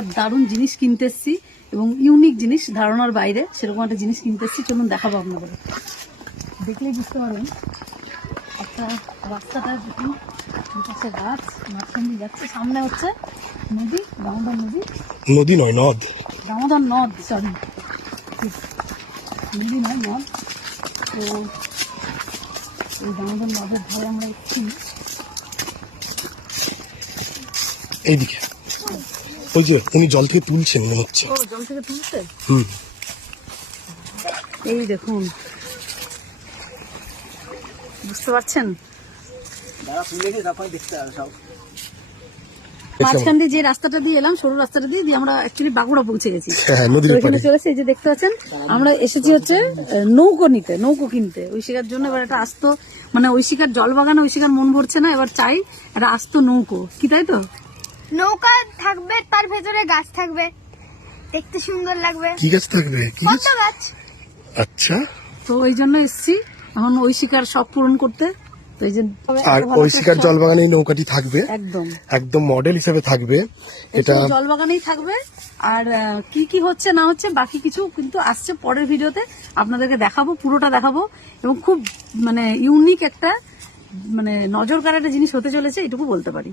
একটা দারুণ জিনিস কিনতে এসেছি এবং ইউনিক জিনিস, ধারণার বাইরে সেরকম একটা জিনিস কিনতে এসেছি। চলুন দেখাবো আপনাদের, দেখলেই বুঝতে পারবেন। একটা রাস্তাটা দেখুন, দুপাশে গাছ, মাঝখান দিয়ে যাচ্ছে, সামনে হচ্ছে নদী, দামোদর নদী। নদী নয়, নদ। দামোদর নদ, সরি, নদী নয়, নদ। তো এই দামোদর নদের ধারে আমরা এসেছি। এইদিকে ওই যে উনি জল থেকে তুলছেন মনে হচ্ছে। ও, জল থেকে তুলছে। হুম, এই দেখুন, বুঝতে পারছেন? মাঝখান দিয়ে যে রাস্তাটা দিয়ে এলাম, সরু রাস্তাটা দিয়ে আমরা অ্যাকচুয়ালি বাঁকুড়া পৌঁছে গেছি। হ্যাঁ, নদীর তো পাড়ে। এখানে চলেছে, এই যে দেখতে পাচ্ছেন, আমরা এসেছি হচ্ছে নৌকো নিতে, নৌকো কিনতে ঐশিকার জন্য। এবার একটা আস্ত, মানে ঐশিকার জল বাগানে ঐশিকার মন ভরছে না, এবার চাই একটা আস্ত নৌকো, কি তাই তো? নৌকা থাকবে, তার ভেতরে গাছ থাকবে, দেখতে সুন্দর লাগবে। কি গাছ থাকবে? কি গাছ? কত গাছ? আচ্ছা। তো ওই জন্য এসেছি এখন ঐশিকার শখ পূরণ করতে। তো এই যে আর ঐশিকার জল বাগানে এই নৌকাটি থাকবে, একদম একদম মডেল হিসেবে থাকবে এটা। জল বাগানেই থাকবে। আর কি কি হচ্ছে না হচ্ছে বাকি কিছু কিন্তু আসছে পরের ভিডিওতে, আপনাদেরকে দেখাবো, পুরোটা দেখাবো। এবং খুব মানে ইউনিক একটা, মানে নজর কাড়া একটা জিনিস হতে চলেছে, এটুকু বলতে পারি।